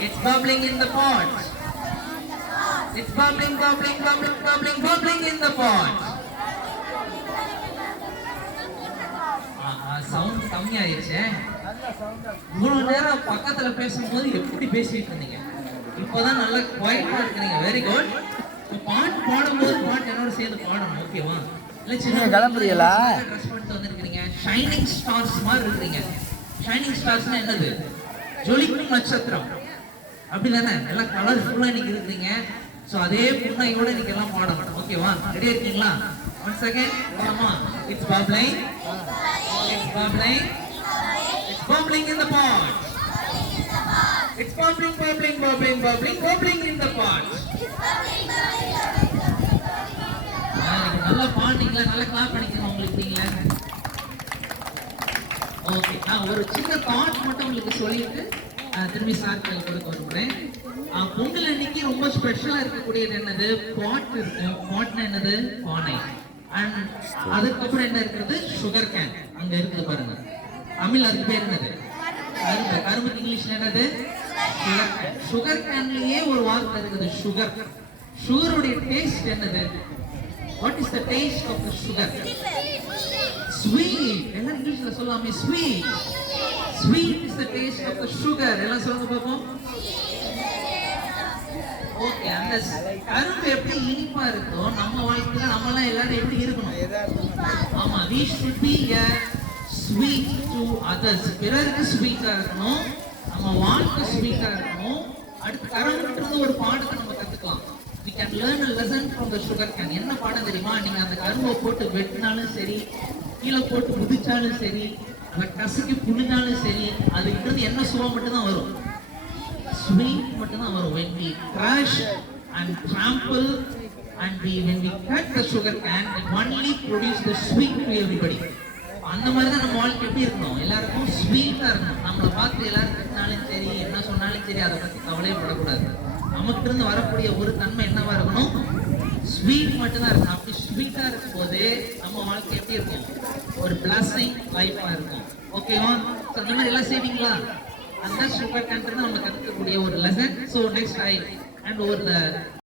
It's bubbling in the pot. It's bubbling, bubbling, bubbling, bubbling, bubbling in the pot. Sound கம்மியாயிருச்சே. இவ்வளவு நேரம் பக்கத்துல பேசும்போது எப்படி பேசிட்டு இருந்தீங்க? இப்பதான் நல்லா குவாய்ட்டா இருக்கிறீங்க. வெரி குட் பாட்டு பாடும்போது பாட்டு என்னோட சேர்ந்து பாடணும் ஓகேவா இல்ல சின்ன கிளம்புறீங்களா? ட்ரெஸ் பண்ணிட்டு வந்திருக்கீங்க ஷைனிங் ஸ்டார்ஸ் மாதிரி இருக்கிறீங்க. ஷைனிங் ஸ்டார்ஸ்னா என்னது? ஜொலிக்கும் நட்சத்திரம். அப்படி தானே எல்லாம் கலர்ஃபுல்லாக இன்னைக்கு இருக்கிறீங்க ஸோ அதே புன்னகையோட இன்னைக்கு எல்லாம் பாடணும். ஓகேவா ரெடியா இருக்கீங்களா? ஒன் செகண்ட் ஆமா it's bubbling it's bubbling it's bubbling in the pot it's bubbling bubbling bubbling bubbling bubbling in the pot நல்லா பாடுனீங்களா? நல்லா கிளாப் பண்ணிக்கணும் உங்களுக்கு நீங்களே. ஓகே நான் ஒரு சின்ன தாட் மட்டும் உங்களுக்கு சொல்லிட்டு திரும்பி சார்கள் கொடுக்க விரும்புறேன் பொங்கல் அன்னைக்கு ரொம்ப ஸ்பெஷலா இருக்கக்கூடியது என்னது? பாட் இருக்கும் பாட்னா என்னது? பானை. அண்ட் அதுக்கப்புறம் என்ன இருக்கிறது? சுகர் கேன் அங்க இருக்குது பாருங்க. தமிழ் அதுக்கு பேர் என்னது? கரும்பு. கரும்புக்கு இங்கிலீஷ் என்னது? சுகர் கேன் சுகர் கேன்லயே ஒரு வார்த்தை இருக்குது சுகர் சுகருடைய டேஸ்ட் என்னது? What is the taste of the sugar sweet எல்லாம் இங்கிலீஷ்ல சொல்லாமே sweet sweet is the taste of the sugar எல்லாம் சொல்லுங்க பாப்போம். ஓகே அந்த கரும்பு எப்படி இனிப்பா இருக்கோ நம்ம வாழ்க்கையில நம்ம எல்லாம் எல்லாரும் எப்படி இருக்கணும்? ஆமா we should be a sweet to others பிறருக்கு ஸ்வீட்டா இருக்கணும் நம்ம வாழ்க்கை ஸ்வீட்டா இருக்கணும். அடுத்து கரும்புன்றது ஒரு பாடத்தை நம்ம கத்துக்கலாம். We can learn a lesson from the sugar cane என்ன பாடம் தெரியுமா? நீங்க அந்த கரும்பை போட்டு வெட்டினாலும் சரி கீழே போட்டு முதிச்சாலும் சரி அதை கசக்கி புழிஞ்சாலும் சரி அதுக்கிட்ட என்ன சுவை மட்டும்தான் வரும். சுவை மட்டும்தான் வரும். When we crush and trample and we when we cut the sugar can it only produce the sweet to everybody. அந்த மாதிரி தான் நம்ம வாழ்க்கை எப்படி இருக்கணும்? எல்லாருக்கும் ஸ்வீட்டாக இருக்கணும். நம்மளை பார்த்து எல்லாரும் திட்டினாலும் சரி என்ன சொன்னாலும் சரி அதை பற்றி கவலையே படக்கூடாது. நமக்கு இருந்து வரக்கூடிய ஒரு தன்மை என்னவா இருக்கணும்? ஸ்வீட் மட்டும்தான் இருக்கணும். அப்படி ஸ்வீட்டாக இருக்கும் போது நம்ம வாழ்க்கை எப்படி இருக்கும்? ஒரு பிளஸிங் லைஃபா இருக்கும். ஓகேவா அந்த மாதிரி எல்லாம் செய்வீங்களா? அந்த சுகர் கேன்டர் நம்ம கற்றுக்கக்கூடிய ஒரு lesson so next I and over the